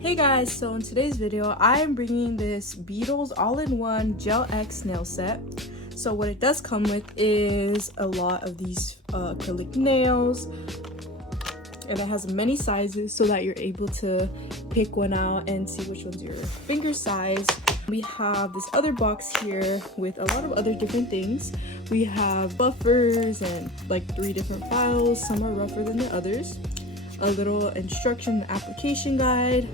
Hey guys, so in today's video I am bringing this Beetles all-in-one Gel X nail set. So what it does come with is a lot of these acrylic nails, and it has many sizes so that you're able to pick one out and see which one's your finger size. We have this other box here with a lot of other different things. We have buffers and like 3 different files. Some are rougher than the others. A little instruction application guide,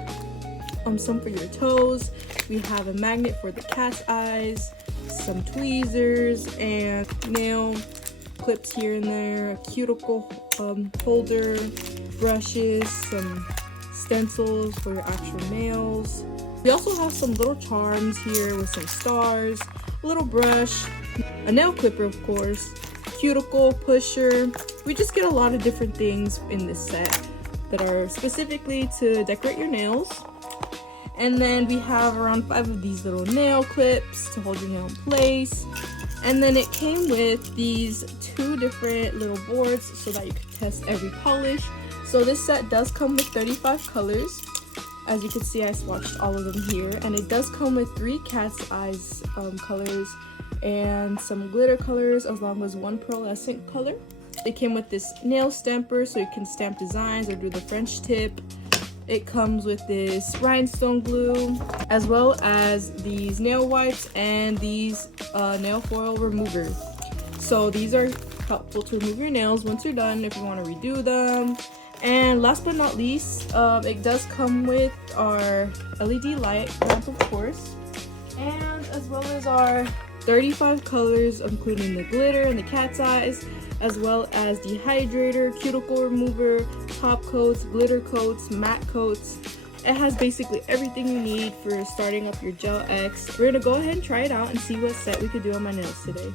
some for your toes. We have a magnet for the cat's eyes, some tweezers and nail clips here and there, a cuticle holder, brushes, some stencils for your actual nails. We also have some little charms here with some stars, a little brush, a nail clipper of course, cuticle pusher. We just get a lot of different things in this set that are specifically to decorate your nails. And then we have around 5 of these little nail clips to hold your nail in place. And then it came with these 2 different little boards so that you can test every polish. So this set does come with 35 colors. As you can see, I swatched all of them here, and it does come with 3 cat's eyes colors and some glitter colors, as long as 1 pearlescent color. It came with this nail stamper so you can stamp designs or do the French tip. It comes with this rhinestone glue, as well as these nail wipes and these nail foil removers. So these are helpful to remove your nails once you're done if you want to redo them. And last but not least, it does come with our LED light lamp, of course, and as well as our 35 colors, including the glitter and the cat's eyes, as well as the hydrator, cuticle remover, top coats, glitter coats, matte coats. It has basically everything you need for starting up your Gel X. We're gonna go ahead and try it out and see what set we could do on my nails today.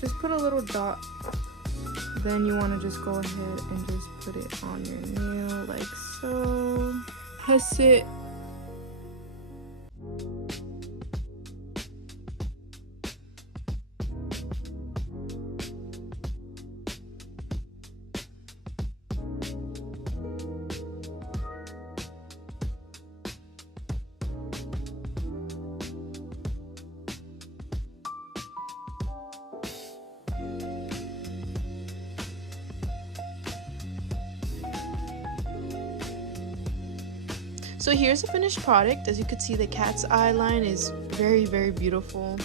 Just put a little dot, then you want to just go ahead and just put it on your nail like so. Press it. So here's the finished product. As you can see, the cat's eye line is very beautiful.